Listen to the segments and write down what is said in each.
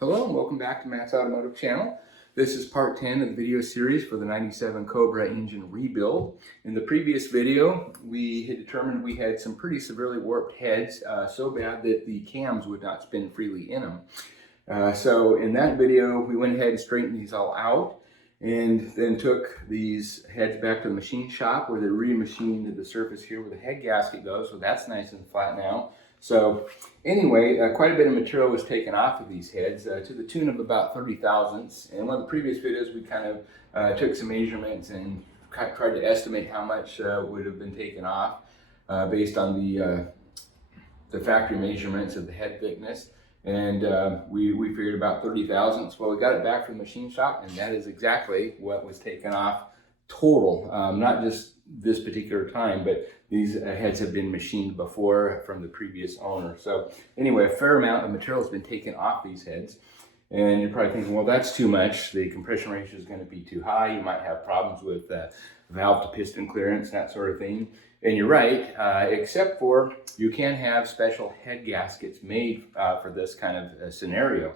Hello and welcome back to Matt's Automotive Channel. This is part 10 of the video series for the 97 Cobra engine rebuild. In the previous video, we had determined we had some pretty severely warped heads, so bad that the cams would not spin freely in them. So in that video, we went ahead and straightened these all out and then took these heads back to the machine shop where they remachined the surface here where the head gasket goes, so that's nice and flat now. So anyway, quite a bit of material was taken off of these heads to the tune of about 30 thousandths. In one of the previous videos, we kind of took some measurements and tried to estimate how much would have been taken off based on the factory measurements of the head thickness. And we figured about 30 thousandths. Well, we got it back from the machine shop, and that is exactly what was taken off total, not just this particular time, but these heads have been machined before from the previous owner. So anyway, a fair amount of material has been taken off these heads. And you're probably thinking, well, that's too much. The compression ratio is going to be too high. You might have problems with valve to piston clearance, that sort of thing. And you're right, except for you can have special head gaskets made for this kind of scenario.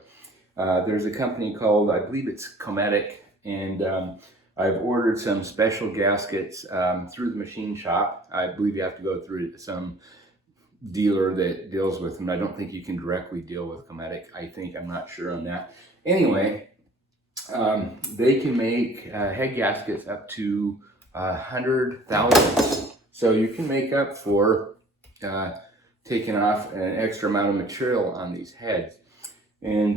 There's a company called, I believe it's Cometic, and I've ordered some special gaskets through the machine shop. I believe you have to go through some dealer that deals with them. I don't think you can directly deal with Cometic. I'm not sure on that. Anyway, they can make head gaskets up to 100 thousandths. So you can make up for taking off an extra amount of material on these heads. And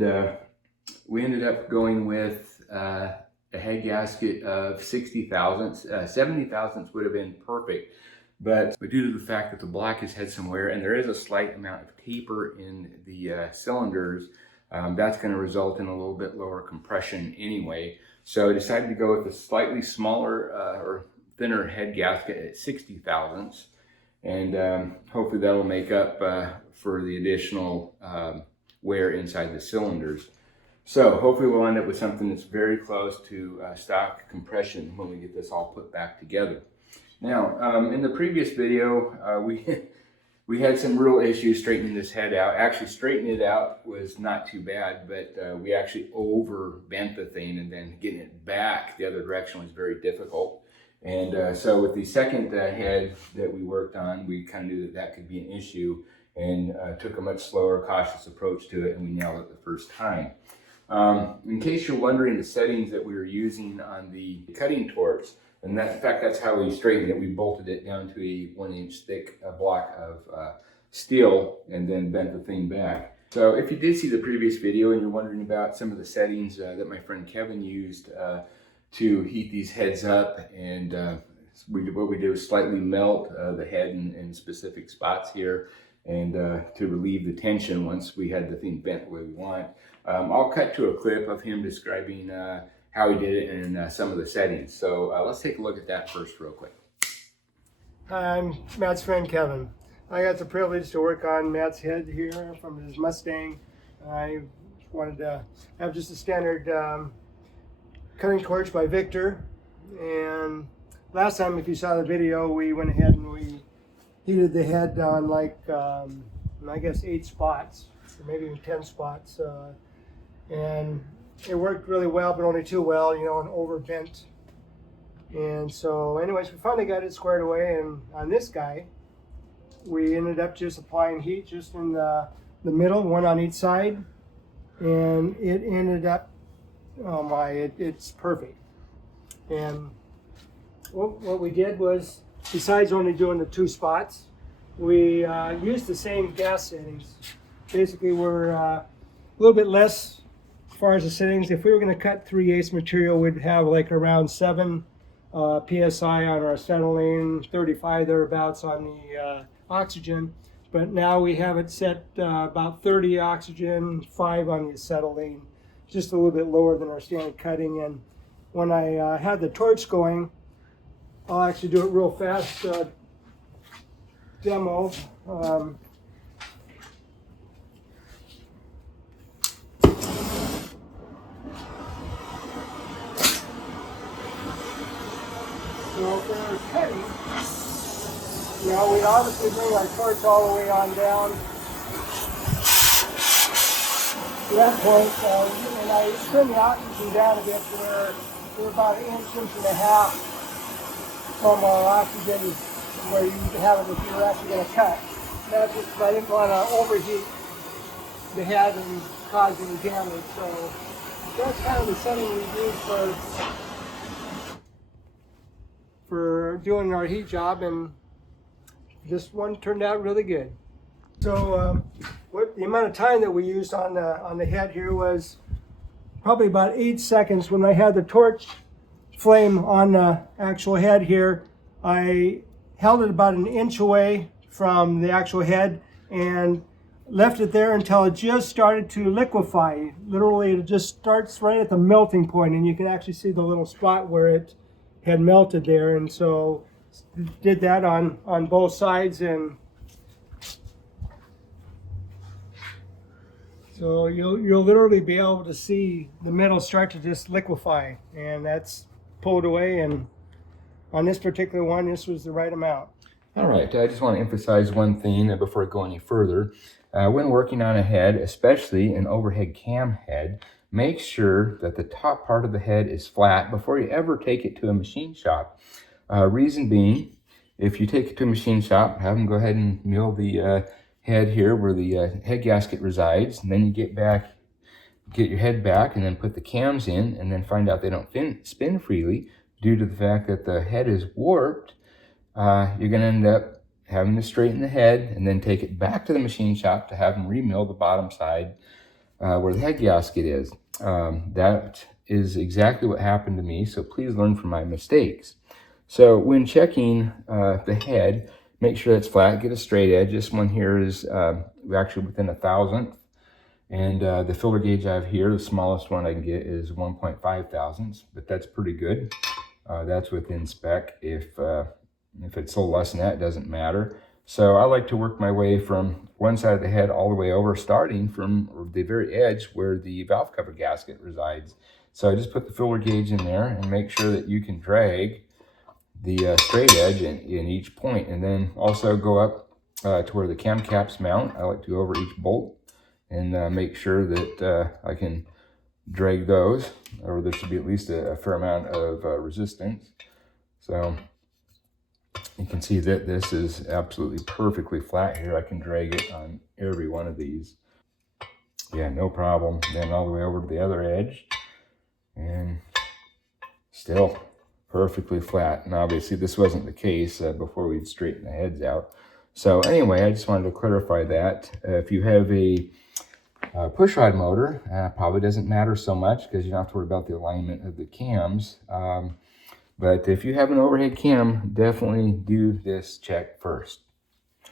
we ended up going with a head gasket of 60 thousandths. 70 thousandths would have been perfect, but due to the fact that the block has had some wear and there is a slight amount of taper in the cylinders, that's going to result in a little bit lower compression anyway. So I decided to go with a slightly smaller or thinner head gasket at 60 thousandths, and hopefully that'll make up for the additional wear inside the cylinders. So hopefully we'll end up with something that's very close to stock compression when we get this all put back together. Now, in the previous video, we had some real issues straightening this head out. Actually, straightening it out was not too bad, but we actually over bent the thing, and then getting it back the other direction was very difficult. And so with the second head that we worked on, we kind of knew that that could be an issue, and took a much slower, cautious approach to it, and we nailed it the first time. In case you're wondering the settings that we were using on the cutting torch, and in fact that's how we straightened it. We bolted it down to a 1-inch thick block of steel and then bent the thing back. So if you did see the previous video and you're wondering about some of the settings that my friend Kevin used to heat these heads up, and what we did was slightly melt the head in specific spots here, and to relieve the tension once we had the thing bent the way we want. I'll cut to a clip of him describing how he did it and some of the settings. So let's take a look at that first real quick. Hi, I'm Matt's friend Kevin. I got the privilege to work on Matt's head here from his Mustang. I wanted to have just a standard cutting torch by Victor. And last time, if you saw the video, we went ahead and we heated the head on like, I guess 8 spots, or maybe even 10 spots. And it worked really well, but only too well, and overbent. And so anyways, we finally got it squared away, and on this guy, we ended up just applying heat just in the middle, one on each side, and it ended up, oh my, it's perfect. And what we did was, besides only doing the 2 spots, we used the same gas settings. Basically, we're a little bit less as far as the settings. If we were going to cut 3/8 material, we'd have like around 7 psi on our acetylene, 35 thereabouts on the oxygen. But now we have it set about 30 oxygen, 5 on the acetylene, just a little bit lower than our standard cutting. And when I have the torch going, I'll actually do it real fast demo. So if we're cutting, we obviously bring our torch all the way on down. We that point, and I trimmed the oxygen down a bit to where we're about an inch and a half from our oxygen where you have it if you're actually going to cut. And that's just, I didn't want to overheat the head and cause any damage. So that's kind of the setting we use for doing our heat job, and this one turned out really good. So what the amount of time that we used on the head here was probably about 8 seconds. When I had the torch flame on the actual head here, I held it about an inch away from the actual head and left it there until it just started to liquefy. Literally, it just starts right at the melting point, and you can actually see the little spot where it had melted there. And so did that on both sides, and so you'll literally be able to see the metal start to just liquefy, and that's pulled away. And on this particular one, this was the right amount. All right, I just want to emphasize one thing before I go any further. When working on a head, especially an overhead cam head, make sure that the top part of the head is flat before you ever take it to a machine shop. Reason being, if you take it to a machine shop, have them go ahead and mill the head here where the head gasket resides, and then you get your head back and then put the cams in, and then find out they don't spin freely due to the fact that the head is warped. You're going to end up having to straighten the head and then take it back to the machine shop to have them remill the bottom side where the head gasket is. That is exactly what happened to me, so please learn from my mistakes. So when checking the head, make sure it's flat, get a straight edge. This one here is actually within 1/1000th. And the filter gauge I have here, the smallest one I can get is 1.5 thousandths, but that's pretty good. That's within spec. If it's a little less than that, it doesn't matter. So I like to work my way from one side of the head all the way over, starting from the very edge where the valve cover gasket resides. So I just put the filter gauge in there and make sure that you can drag the straight edge in each point, and then also go up to where the cam caps mount. I like to go over each bolt and make sure that I can drag those, or there should be at least a fair amount of resistance. So you can see that this is absolutely perfectly flat here. I can drag it on every one of these. Yeah, no problem. Then all the way over to the other edge, and still perfectly flat. And obviously this wasn't the case before we'd straightened the heads out. So anyway, I just wanted to clarify that. If you have a pushrod motor, probably doesn't matter so much because you don't have to worry about the alignment of the cams. But if you have an overhead cam, definitely do this check first.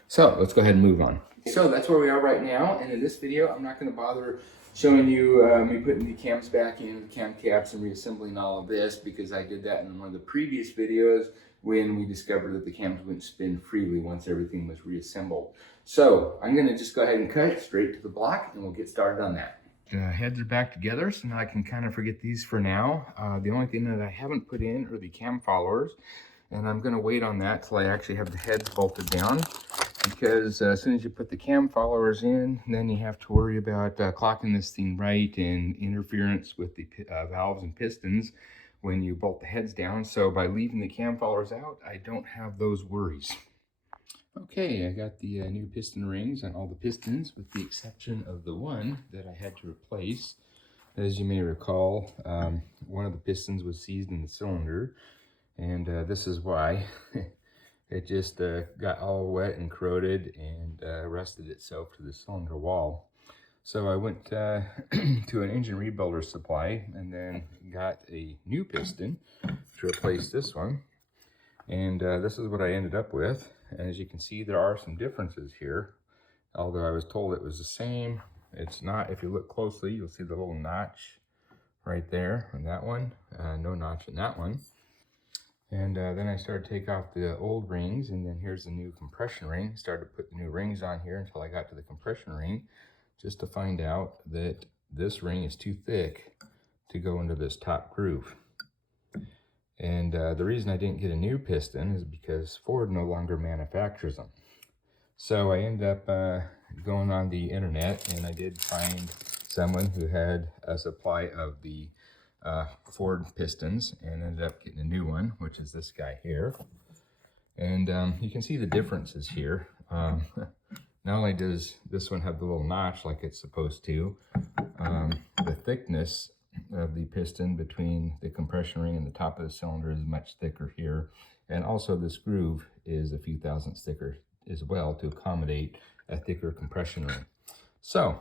So let's go ahead and move on. So that's where we are right now. And in this video, I'm not going to bother showing you me putting the cams back in, the cam caps, and reassembling all of this, because I did that in one of the previous videos when we discovered that the cams wouldn't spin freely once everything was reassembled. So I'm going to just go ahead and cut straight to the block, and we'll get started on that. The heads are back together, so now I can kind of forget these for now. The only thing that I haven't put in are the cam followers, and I'm going to wait on that till I actually have the heads bolted down, because as soon as you put the cam followers in, then you have to worry about clocking this thing right and interference with the valves and pistons when you bolt the heads down. So by leaving the cam followers out, I don't have those worries. Okay, I got the new piston rings on all the pistons, with the exception of the one that I had to replace. As you may recall, one of the pistons was seized in the cylinder, and this is why. It just got all wet and corroded and rusted itself to the cylinder wall. So I went to an engine rebuilder supply and then got a new piston to replace this one. And this is what I ended up with. And as you can see, there are some differences here. Although I was told it was the same, it's not. If you look closely, you'll see the little notch right there on that one. No notch in that one. And then I started to take off the old rings, and then here's the new compression ring. Started to put the new rings on here until I got to the compression ring, just to find out that this ring is too thick to go into this top groove. And the reason I didn't get a new piston is because Ford no longer manufactures them. So I ended up going on the internet, and I did find someone who had a supply of the Ford pistons and ended up getting a new one, which is this guy here. And you can see the differences here. Not only does this one have the little notch like it's supposed to, the thickness of the piston between the compression ring and the top of the cylinder is much thicker here. And also this groove is a few thousandths thicker as well to accommodate a thicker compression ring. So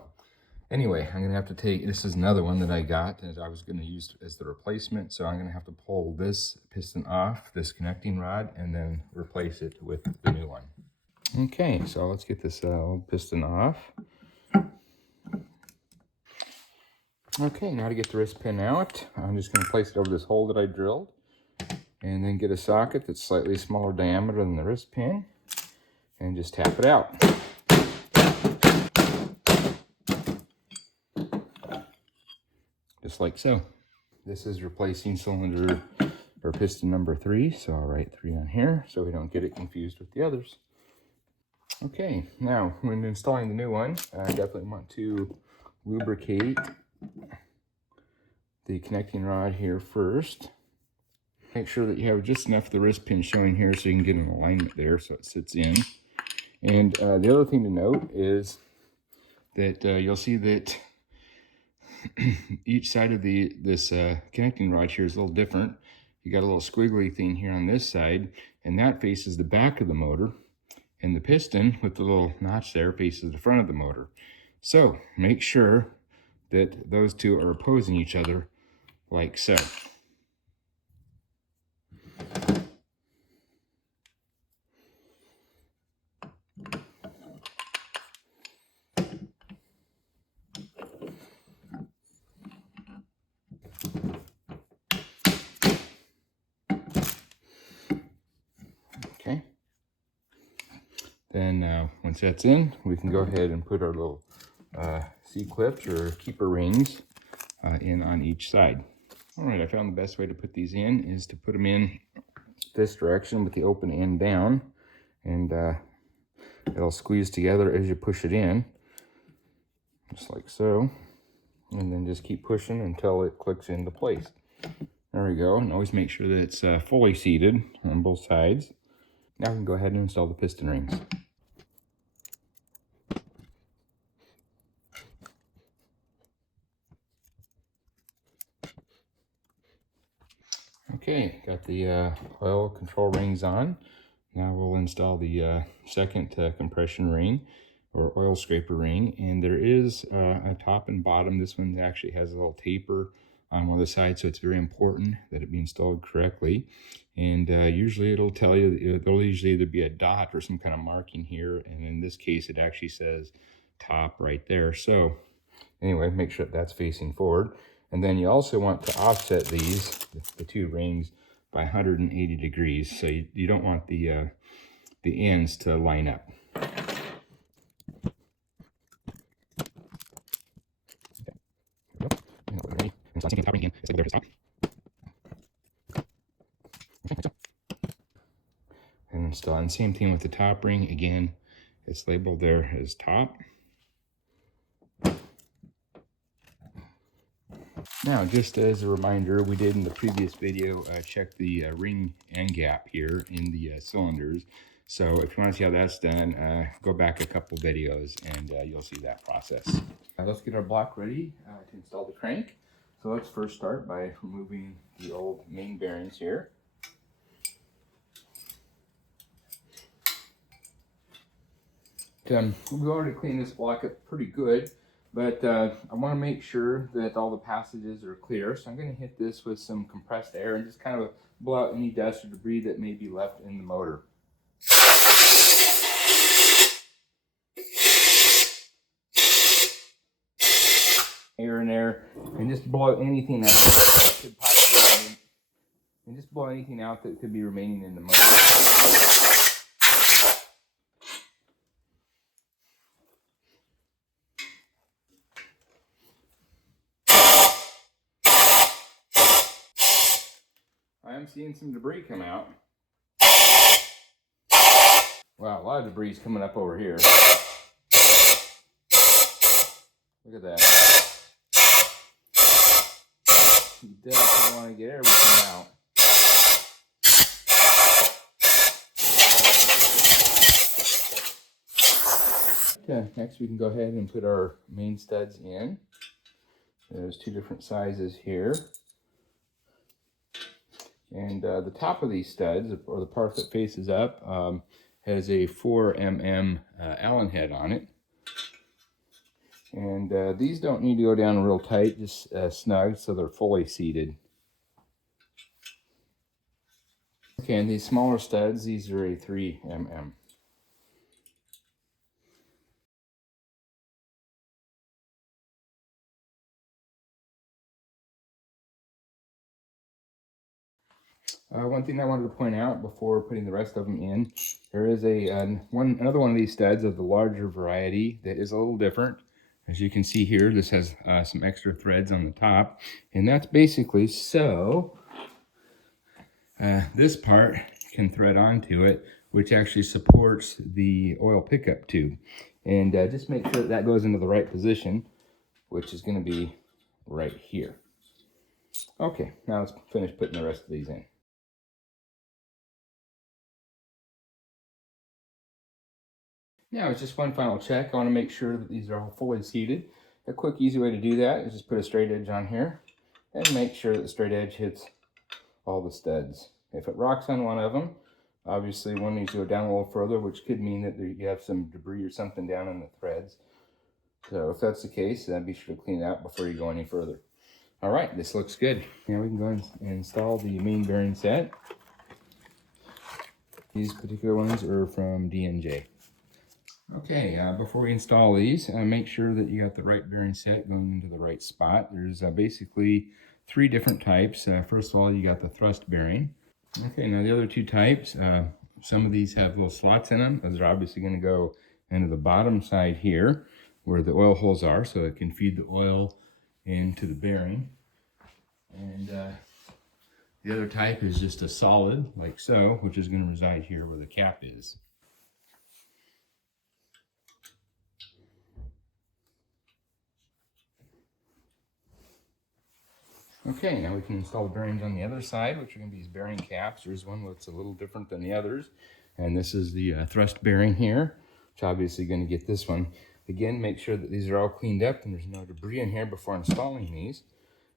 anyway, I'm gonna have to take, this is another one that I got that I was gonna use as the replacement. So I'm gonna have to pull this piston off, this connecting rod, and then replace it with the new one. Okay, so let's get this old piston off. Okay, now to get the wrist pin out, I'm just going to place it over this hole that I drilled, and then get a socket that's slightly smaller diameter than the wrist pin, and just tap it out. Just like so. This is replacing cylinder or piston number 3, so I'll write 3 on here so we don't get it confused with the others. Okay, now when installing the new one, I definitely want to lubricate the connecting rod here first. Make sure that you have just enough of the wrist pin showing here so you can get an alignment there so it sits in. And the other thing to note is that you'll see that each side of this connecting rod here is a little different. You got a little squiggly thing here on this side, and that faces the back of the motor. And the piston with the little notch there faces the front of the motor. So make sure that those two are opposing each other like so. Okay. Then once that's in, we can go ahead and put our little C-clips or keeper rings in on each side. All right, I found the best way to put these in is to put them in this direction with the open end down, and it'll squeeze together as you push it in, just like so, and then just keep pushing until it clicks into place. There we go, and always make sure that it's fully seated on both sides. Now we can go ahead and install the piston rings. Okay, got the oil control rings on. Now we'll install the second compression ring or oil scraper ring, and there is a top and bottom. This one actually has a little taper on one of the sides, so it's very important that it be installed correctly. And usually it'll tell you, there'll usually either be a dot or some kind of marking here, and in this case it actually says top right there. So anyway, make sure that's facing forward. And then you also want to offset these, the two rings, by 180 degrees. So you don't want the ends to line up. And install, and same thing with the top ring. Again, it's labeled there as top. Now, just as a reminder, we did in the previous video check the ring end gap here in the cylinders. So if you want to see how that's done, go back a couple videos and you'll see that process. Let's get our block ready to install the crank. So let's first start by removing the old main bearings here. We've already cleaned this block up pretty good, but I want to make sure that all the passages are clear. So I'm going to hit this with some compressed air and just kind of blow out any dust or debris that may be left in the motor. Air in there, and just blow anything out that could possibly remain, and just blow anything out that could be remaining in the motor. I'm seeing some debris come out. Wow, a lot of debris is coming up over here. Look at that. You definitely want to get everything out. Okay, next we can go ahead and put our main studs in. There's two different sizes here. And the top of these studs, or the part that faces up, has a 4mm Allen head on it. And these don't need to go down real tight, just snug, so they're fully seated. Okay, and these smaller studs, these are a 3mm. One thing I wanted to point out before putting the rest of them in, there is another one of these studs of the larger variety that is a little different. As you can see here, this has some extra threads on the top, and that's basically so this part can thread onto it, which actually supports the oil pickup tube. And just make sure that goes into the right position, which is going to be right here. Okay, now let's finish putting the rest of these in. Now it's just one final check. I want to make sure that these are all fully seated. A quick, easy way to do that is just put a straight edge on here and make sure that the straight edge hits all the studs. If it rocks on one of them, obviously one needs to go down a little further, which could mean that you have some debris or something down in the threads. So if that's the case, then be sure to clean it out before you go any further. All right, this looks good. Now we can go and install the main bearing set. These particular ones are from D&J. Okay, before we install these, make sure that you got the right bearing set going into the right spot. There's basically three different types. First of all, you got the thrust bearing. Okay, now the other two types, some of these have little slots in them. Those are obviously going to go into the bottom side here where the oil holes are, so it can feed the oil into the bearing. And the other type is just a solid, like so, which is going to reside here where the cap is. Okay, now we can install the bearings on the other side, which are going to be these bearing caps. There's one that's a little different than the others. And this is the thrust bearing here, which obviously going to get this one. Again, make sure that these are all cleaned up and there's no debris in here before installing these.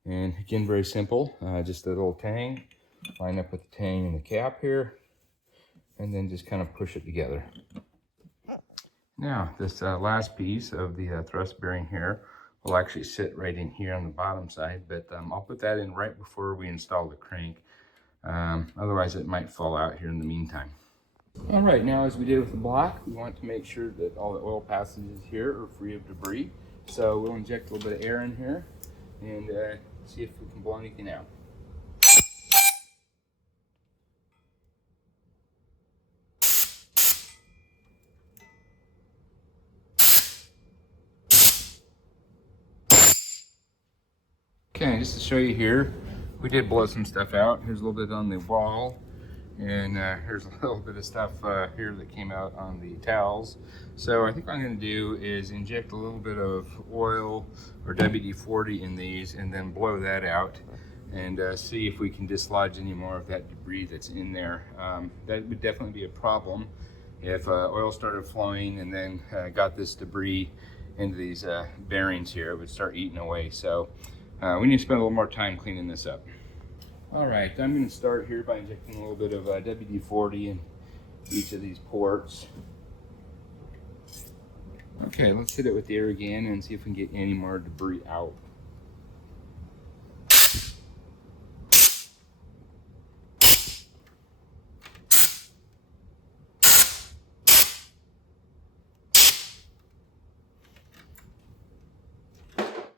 And again, very simple, just a little tang. Line up with the tang and the cap here, and then just kind of push it together. Now, this last piece of the thrust bearing here will actually sit right in here on the bottom side, but I'll put that in right before we install the crank. Otherwise, it might fall out here in the meantime. All right, now as we did with the block, we want to make sure that all the oil passages here are free of debris. So we'll inject a little bit of air in here and see if we can blow anything out. Okay, just to show you here, we did blow some stuff out. Here's a little bit on the wall, and here's a little bit of stuff here that came out on the towels. So I think what I'm going to do is inject a little bit of oil or WD-40 in these and then blow that out and see if we can dislodge any more of that debris that's in there. That would definitely be a problem if oil started flowing and then got this debris into these bearings here. It would start eating away. So we need to spend a little more time cleaning this up. All right, I'm going to start here by injecting a little bit of WD-40 in each of these ports. Okay, let's hit it with the air again and see if we can get any more debris out.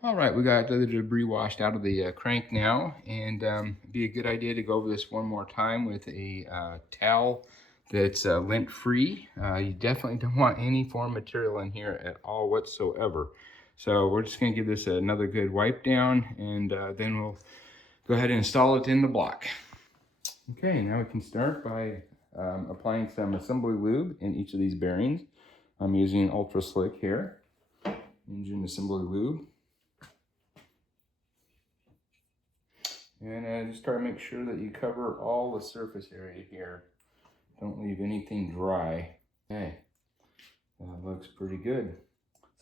All right, we got the debris washed out of the crank now, and it'd be a good idea to go over this one more time with a towel that's lint-free. You definitely don't want any foreign material in here at all whatsoever. So we're just going to give this another good wipe down, and then we'll go ahead and install it in the block. Okay, now we can start by applying some assembly lube in each of these bearings. I'm using Ultra Slick here, engine assembly lube. And just try to make sure that you cover all the surface area here. Don't leave anything dry. Okay, that looks pretty good.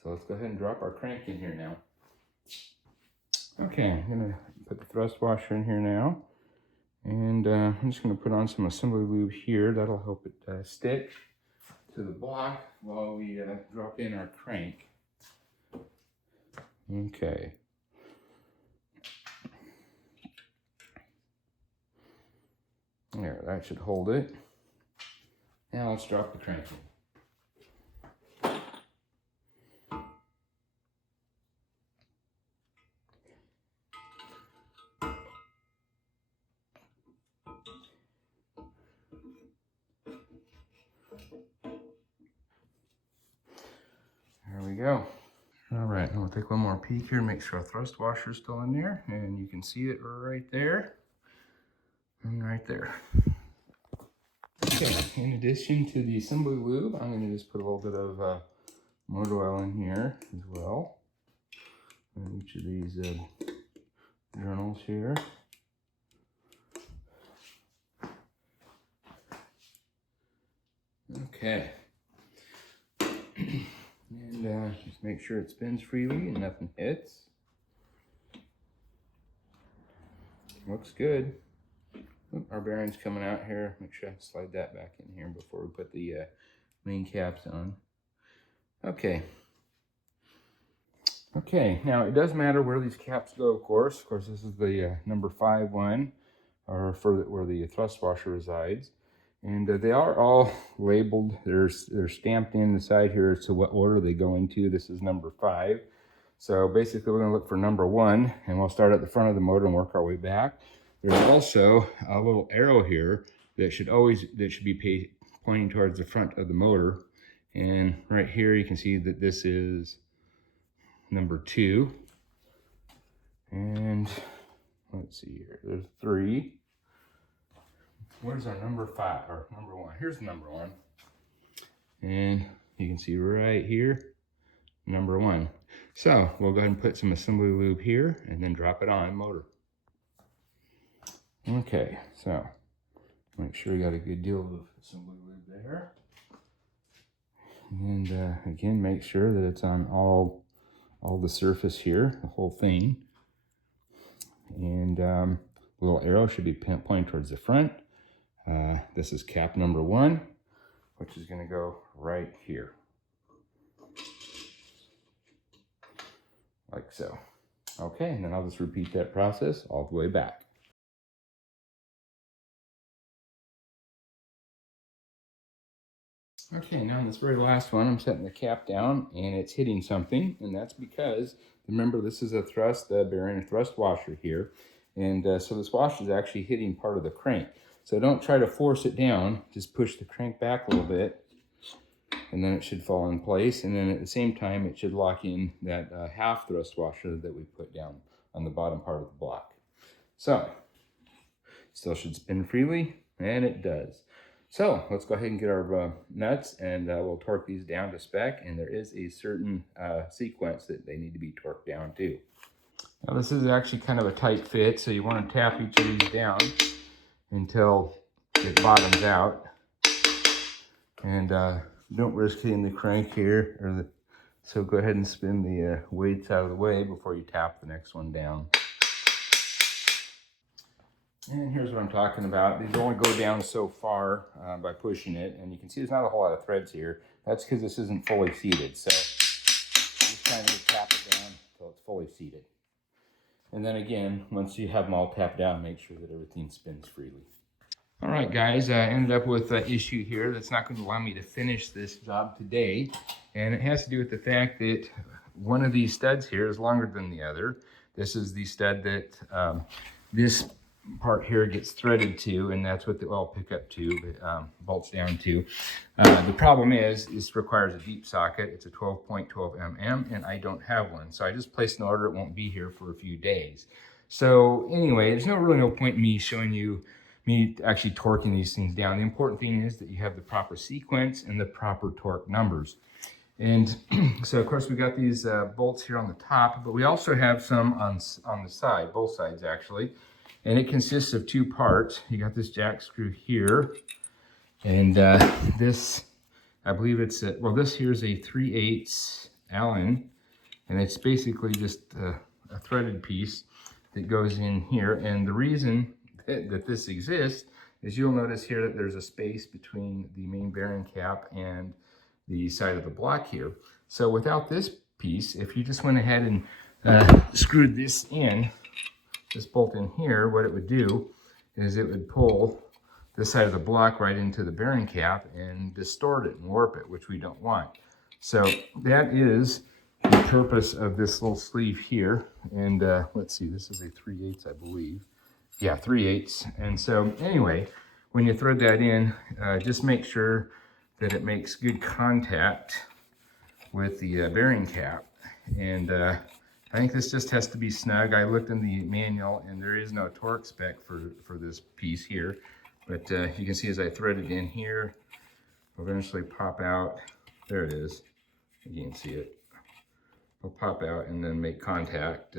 So let's go ahead and drop our crank in here now. Okay, I'm gonna put the thrust washer in here now. And I'm just gonna put on some assembly lube here. That'll help it stick to the block while we drop in our crank. Okay. There, that should hold it. Now let's drop the crank in. There we go. All right, I'm gonna take one more peek here, make sure our thrust washer is still in there, and you can see it right there and right there. Okay, in addition to the assembly lube, I'm gonna just put a little bit of motor oil in here as well. In each of these journals here. Okay. And just make sure it spins freely and nothing hits. Looks good. Oop, our bearing's coming out here. Make sure I slide that back in here before we put the main caps on. Okay. Okay, now it does matter where these caps go, of course. Of course, this is the number 5 one, or for where the thrust washer resides. And they are all labeled. They're stamped in the side here as to what order they go into. This is number 5. So basically we're going to look for number 1, and we'll start at the front of the motor and work our way back. There's also a little arrow here that should be pointing towards the front of the motor. And right here you can see that this is number 2. And let's see here, there's 3. Where's our number 5 or number 1? Here's number 1. And you can see right here, number 1. So we'll go ahead and put some assembly lube here and then drop it on motor. Okay, so make sure you got a good deal of assembly lube there. And again, make sure that it's on all the surface here, the whole thing. And the little arrow should be pointing towards the front. This is cap number 1, which is going to go right here. Like so. Okay, and then I'll just repeat that process all the way back. Okay, now on this very last one, I'm setting the cap down and it's hitting something, and that's because, remember, this is a thrust bearing, a thrust washer here, and so this washer is actually hitting part of the crank. So don't try to force it down, just push the crank back a little bit, and then it should fall in place, and then at the same time it should lock in that half thrust washer that we put down on the bottom part of the block. So, still should spin freely, and it does. So let's go ahead and get our nuts, and we'll torque these down to spec, and there is a certain sequence that they need to be torqued down to. Now this is actually kind of a tight fit, so you want to tap each of these down until it bottoms out, and don't risk hitting the crank here, so go ahead and spin the weights out of the way before you tap the next one down. And here's what I'm talking about. These only go down so far by pushing it, and you can see there's not a whole lot of threads here. That's because this isn't fully seated, so just trying to tap it down until it's fully seated. And then again, once you have them all tapped down, make sure that everything spins freely. All right, guys, I ended up with an issue here that's not going to allow me to finish this job today. And it has to do with the fact that one of these studs here is longer than the other. This is the stud that this part here gets threaded to, and that's what the oil pickup tube bolts down to. The problem is this requires a deep socket. It's a 12.12 mm, and I don't have one. So I just placed an order. It won't be here for a few days. So anyway, there's really no point in me showing you me actually torquing these things down. The important thing is that you have the proper sequence and the proper torque numbers. And so of course we got these bolts here on the top, but we also have some on the side, both sides actually. And it consists of two parts. You got this jack screw here, and this, I believe it's, well, this here's a 3/8 Allen, and it's basically just a threaded piece that goes in here. And the reason that this exists is you'll notice here that there's a space between the main bearing cap and the side of the block here. So without this piece, if you just went ahead and screwed this in, this bolt in here, what it would do is it would pull this side of the block right into the bearing cap and distort it and warp it, which we don't want. So that is the purpose of this little sleeve here. And let's see, this is a 3/8, I believe. Yeah, 3/8. And so anyway, when you thread that in, just make sure that it makes good contact with the bearing cap. And I think this just has to be snug. I looked in the manual and there is no torque spec for this piece here. But you can see as I thread it in here, it'll eventually pop out. There it is. You can see it. It'll pop out and then make contact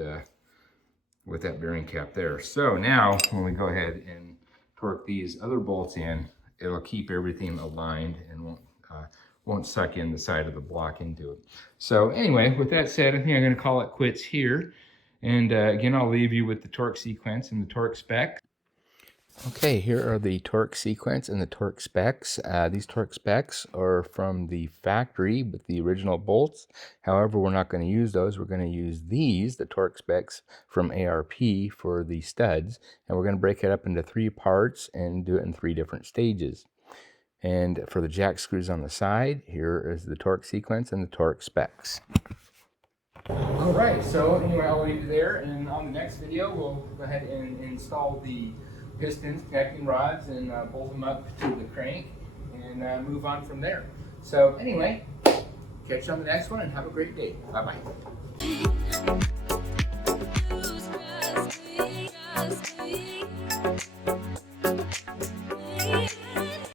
with that bearing cap there. So now when we go ahead and torque these other bolts in, it'll keep everything aligned and won't suck in the side of the block into it. So anyway, with that said, I think I'm going to call it quits here. And again, I'll leave you with the torque sequence and the torque spec. Okay, here are the torque sequence and the torque specs. These torque specs are from the factory with the original bolts. However, we're not going to use those. We're going to use these, the torque specs from ARP, for the studs. And we're going to break it up into 3 parts and do it in 3 different stages. And for the jack screws on the side, here is the torque sequence and the torque specs. All right, so anyway, I'll leave you there. And on the next video, we'll go ahead and install the pistons, connecting rods, and bolt them up to the crank and move on from there. So anyway, catch you on the next one and have a great day. Bye-bye.